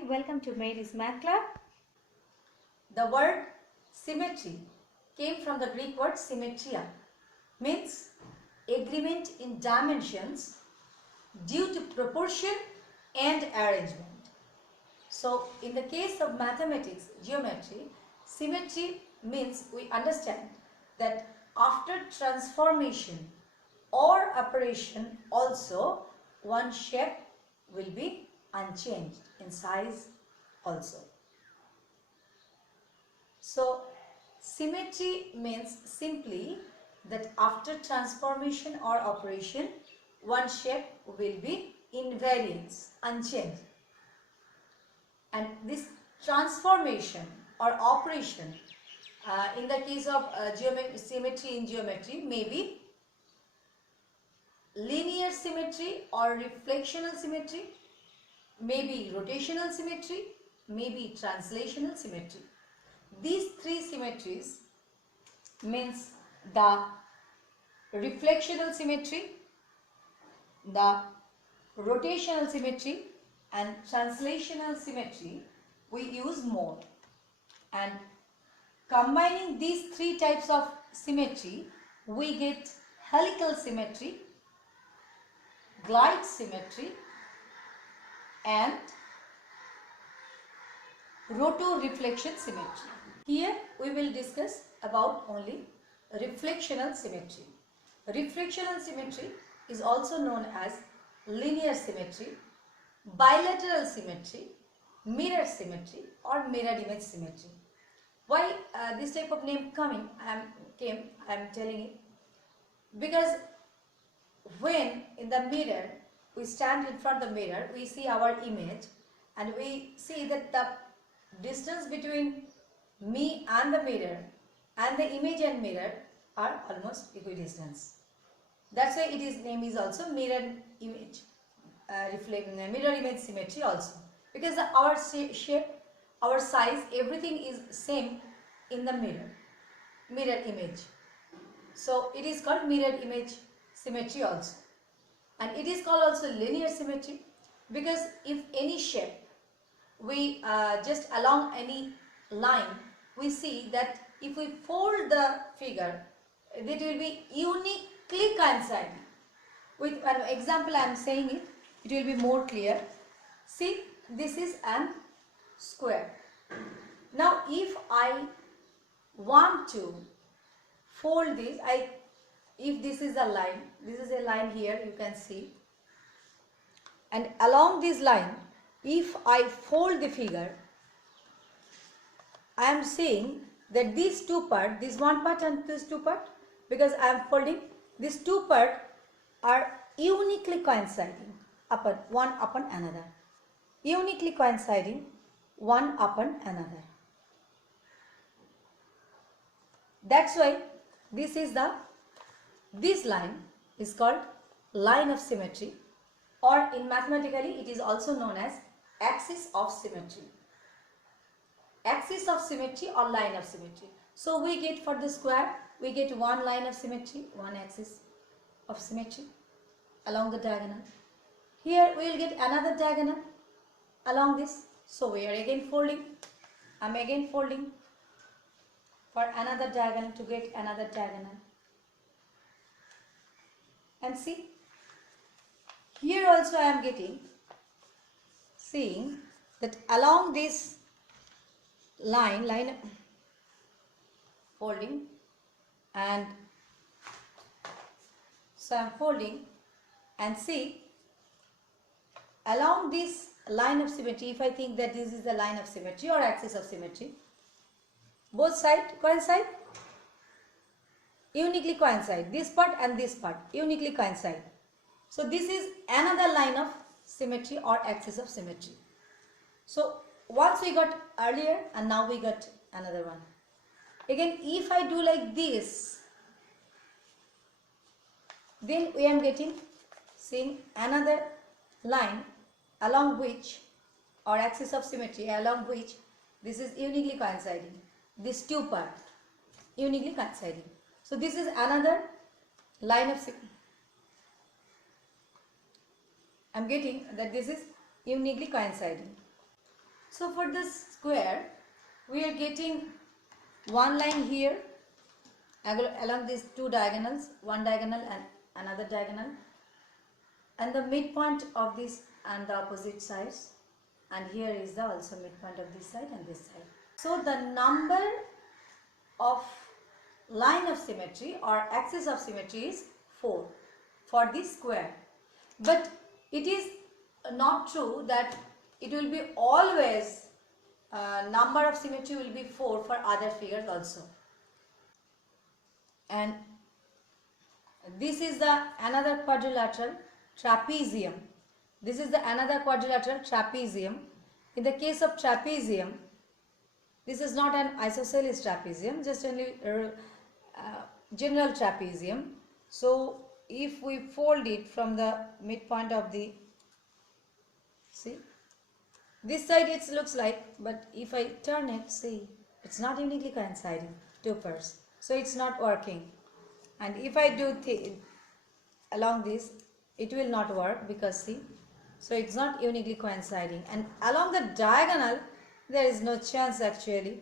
Hi, welcome to Mary's Math Club. The word symmetry came from the Greek word symmetria, means agreement in dimensions due to proportion and arrangement. So, in the case of mathematics, geometry, symmetry means we understand that after transformation or operation also one shape will be unchanged in size also. So, symmetry means simply that after transformation or operation, one shape will be invariant, unchanged. And this transformation or operation in the case of symmetry in geometry may be linear symmetry or reflectional symmetry, maybe rotational symmetry, maybe translational symmetry. These three symmetries means the reflectional symmetry, the rotational symmetry and translational symmetry we use more. And combining these three types of symmetry, we get helical symmetry, glide symmetry and rotoreflection symmetry. Here we will discuss about only reflectional symmetry. Reflectional symmetry is also known as linear symmetry, bilateral symmetry, mirror symmetry or mirror image symmetry. Why this type of name I am telling it because when in the mirror we stand in front of the mirror, we see our image and we see that the distance between me and the mirror and the image and mirror are almost equidistant. That's why name is also mirror image, mirror image symmetry also, because our shape, our size, everything is same in the mirror image. So it is called mirror image symmetry also, and it is called also linear symmetry because if any shape we just along any line, we see that if we fold the figure, it will be uniquely coinciding. With an example I am saying it, it will be more clear. See, this is an square. Now if I want to fold this, if this is a line here, you can see, and along this line if I fold the figure, I am saying that these two parts, this one part and this two part, because I am folding, these two parts are uniquely coinciding one upon another. Uniquely coinciding one upon another. That's why this line is called line of symmetry, or in mathematically it is also known as axis of symmetry. Axis of symmetry or line of symmetry. So we get for the square, we get one line of symmetry, one axis of symmetry along the diagonal. Here we will get another diagonal along this. So we are again folding. I am again folding for another diagonal to get another diagonal. And see, here also I am seeing that along this line folding, and so I am folding and see along this line of symmetry, if I think that this is the line of symmetry or axis of symmetry, both sides coincide, uniquely coincide, this part and this part uniquely coincide. So this is another line of symmetry or axis of symmetry. So once we got earlier and now we got another one. Again, if I do like this, then we am seeing another line along which, or axis of symmetry along which this is uniquely coinciding. These two parts uniquely coinciding. So this is another line of symmetry. I am getting that this is uniquely coinciding. So for this square, we are getting one line here along these two diagonals, one diagonal and another diagonal, and the midpoint of this and the opposite sides, and here is the also midpoint of this side and this side. So the number of line of symmetry or axis of symmetry is 4 for this square. But it is not true that it will be always number of symmetry will be 4 for other figures also. And this is the another quadrilateral trapezium. This is the another quadrilateral trapezium. In the case of trapezium, this is not an isosceles trapezium, just only general trapezium. So if we fold it from the midpoint of the, see, this side it looks like, but if I turn it, see, it's not uniquely coinciding, two pairs. So it's not working. And if I do along this, it will not work because see, so it's not uniquely coinciding. And along the diagonal, there is no chance actually.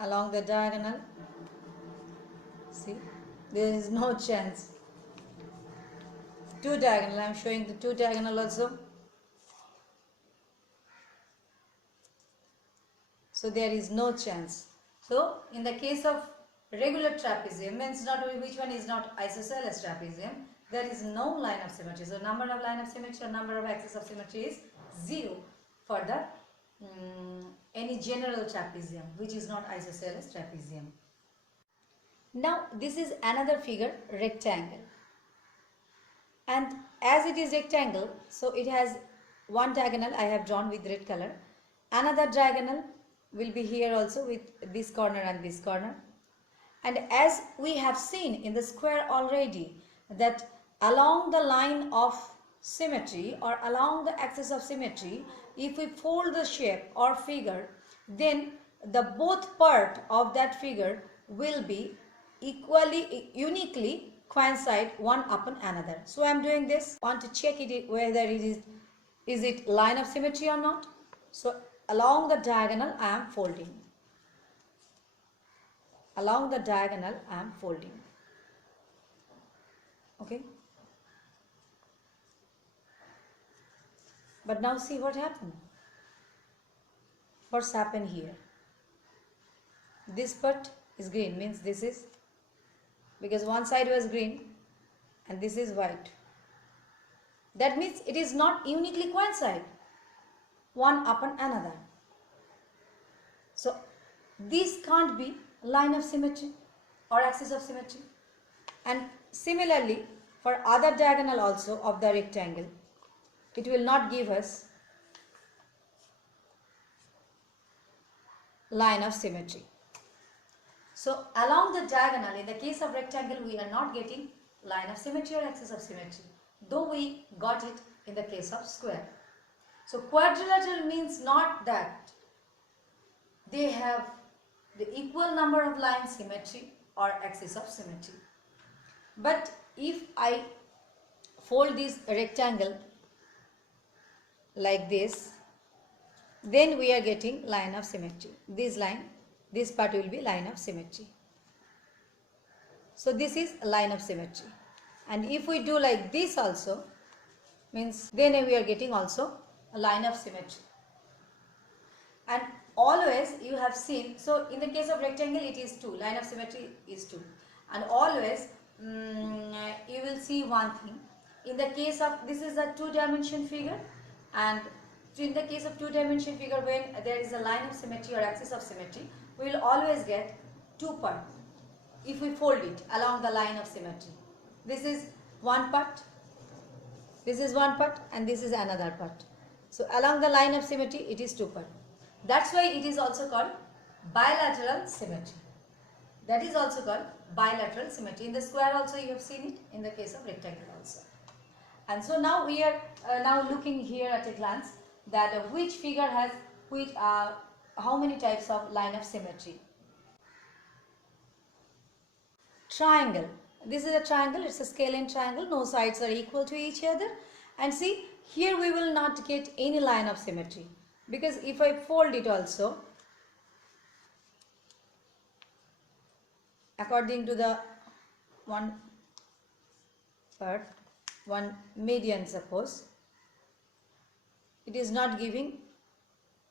Along the diagonal, see, there is no chance. Two diagonal, I am showing the two diagonal also. So there is no chance. So in the case of regular trapezium, means not which one is not isosceles trapezium, there is no line of symmetry. So number of line of symmetry or number of axis of symmetry is 0 for the any general trapezium which is not isosceles trapezium. Now this is another figure, rectangle. And as it is rectangle, so it has one diagonal I have drawn with red color. Another diagonal will be here also with this corner and this corner. And as we have seen in the square already, that along the line of symmetry or along the axis of symmetry, if we fold the shape or figure, then the both part of that figure will be equally, uniquely coincide one upon another. So I am doing this, want to check it whether it is it line of symmetry or not. So along the diagonal I am folding. Along the diagonal I am folding. Okay. But now see what happened. What's happened here? This part is green, means this is, because one side was green and this is white. That means it is not uniquely coincide one upon another. So this can't be line of symmetry or axis of symmetry. And similarly for other diagonal also of the rectangle, it will not give us line of symmetry. So along the diagonal, in the case of rectangle, we are not getting line of symmetry or axis of symmetry, though we got it in the case of square. So quadrilateral means not that they have the equal number of line symmetry or axis of symmetry. But if I fold this rectangle like this, then we are getting line of symmetry. This line, this part will be line of symmetry. So this is a line of symmetry. And if we do like this also, means then we are getting also a line of symmetry. And always you have seen, so in the case of rectangle it is 2, line of symmetry is 2. And always you will see one thing. In the case of, this is a 2-dimension figure, and in the case of 2-dimension figure, when there is a line of symmetry or axis of symmetry, we will always get 2 parts if we fold it along the line of symmetry. This is one part, this is one part, and this is another part. So along the line of symmetry it is 2 parts. That's why it is also called bilateral symmetry. That is also called bilateral symmetry. In the square also you have seen it, in the case of rectangle also. And so now we are now looking here at a glance that which figure has which how many types of line of symmetry. Triangle. This is a triangle, it's a scalene triangle, no sides are equal to each other. And see, Here we will not get any line of symmetry, because if I fold it also according to the one part, one median suppose, it is not giving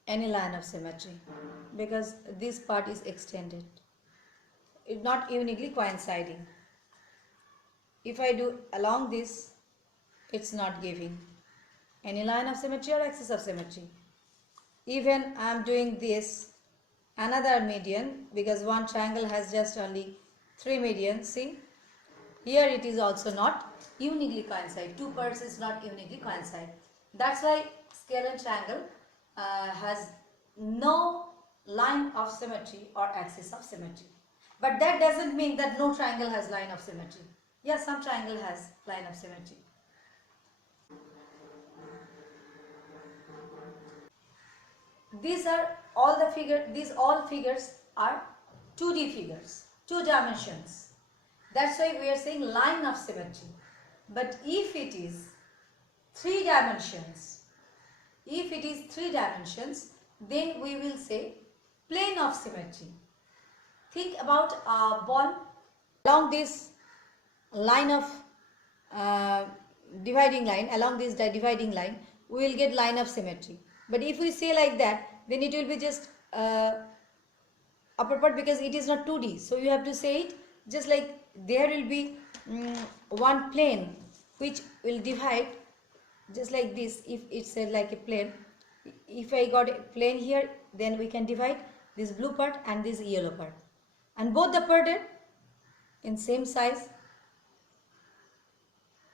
any line of symmetry because this part is extended. It's not uniquely coinciding. If I do along this, it's not giving any line of symmetry or axis of symmetry. Even I am doing this another median, because one triangle has just only 3 medians. See, here it is also not uniquely coincide. Two parts is not uniquely coincide. That's why scale and triangle has no line of symmetry or axis of symmetry. But that doesn't mean that no triangle has line of symmetry. Yes, some triangle has line of symmetry. These are all the figures. These all figures are 2D figures, 2 dimensions. That's why we are saying line of symmetry. But if it is 3 dimensions, then we will say plane of symmetry. Think about a ball. Along this line of dividing line, we will get line of symmetry. But if we say like that, then it will be just upper part, because it is not 2D. So you have to say it just like there will be one plane which will divide just like this. If it's like a plane, if I got a plane here, then we can divide this blue part and this yellow part, and both the part are in same size.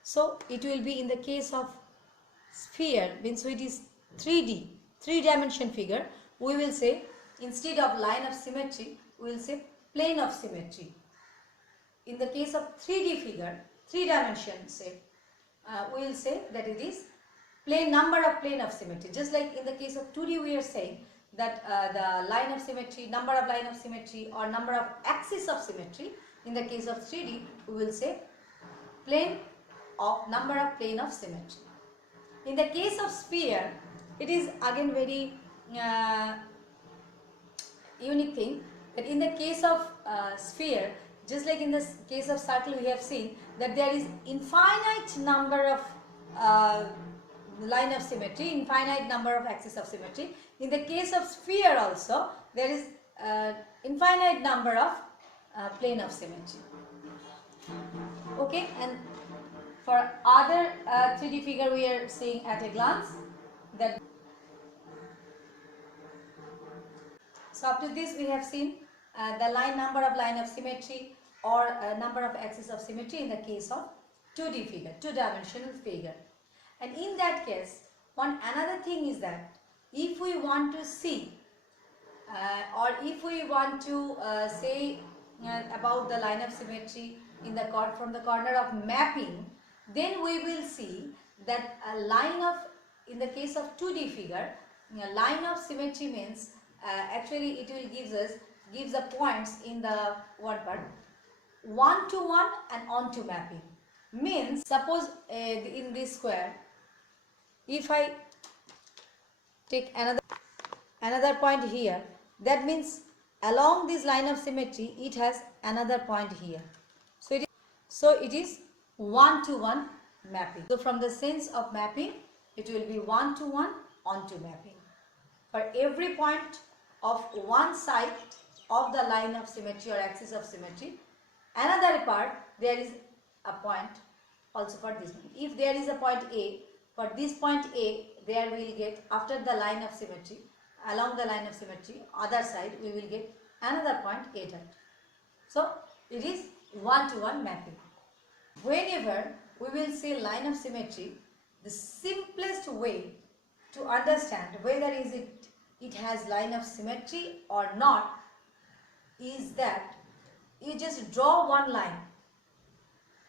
So it will be in the case of sphere, means it is 3D, 3-dimension figure, we will say instead of line of symmetry, we will say plane of symmetry. In the case of 3D figure, 3 dimension say, we will say that it is number of symmetry. Just like in the case of 2D, we are saying that the line of symmetry, number of line of symmetry, or number of axis of symmetry. In the case of 3D, we will say number of plane of symmetry. In the case of sphere, it is again very unique thing, that in the case of sphere, just like in the case of circle, we have seen that there is infinite number of line of symmetry, infinite number of axis of symmetry. In the case of sphere also, there is infinite number of plane of symmetry. Okay, and for other 3D figure, we are seeing at a glance that. So up to this, we have seen the number of line of symmetry or number of axis of symmetry in the case of 2D figure, 2-dimensional figure. And in that case, another thing is that if we want to see or if we want to say about the line of symmetry from the corner of mapping, then we will see that a line of, in the case of 2D figure, line of symmetry means actually it will gives the points in the one part, 1 to 1 and on to mapping. Means suppose in this square, if I take another point here, that means along this line of symmetry it has another point here. So it is 1 to 1 mapping. So from the sense of mapping, it will be 1 to 1 on to mapping. For every point of one side of the line of symmetry or axis of symmetry, another part, there is a point also for this one. If there is a point A, for this point A, there we will get, after the line of symmetry, along the line of symmetry, other side, we will get another point A dot. So it is 1 to 1 mapping. Whenever we will say line of symmetry, the simplest way to understand whether it has line of symmetry or not is that you just draw one line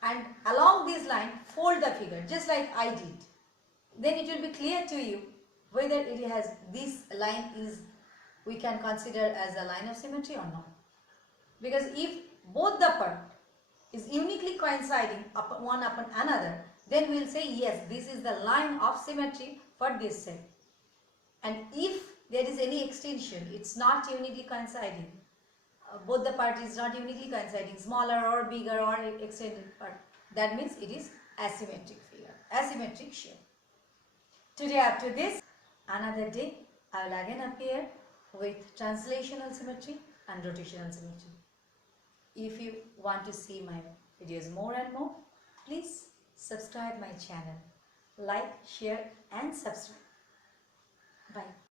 and along this line fold the figure just like I did. Then it will be clear to you whether it has, this line is, we can consider as a line of symmetry or not. Because if both the part is uniquely coinciding one upon another, then we will say yes, this is the line of symmetry for this set. And if there is any extension, it's not uniquely coinciding, both the part is not uniquely coinciding, smaller or bigger or extended part, that means it is asymmetric figure, asymmetric shape. Today after this, another day, I will again appear with translational symmetry and rotational symmetry. If you want to see my videos more and more, please subscribe my channel. Like, share and subscribe. Bye.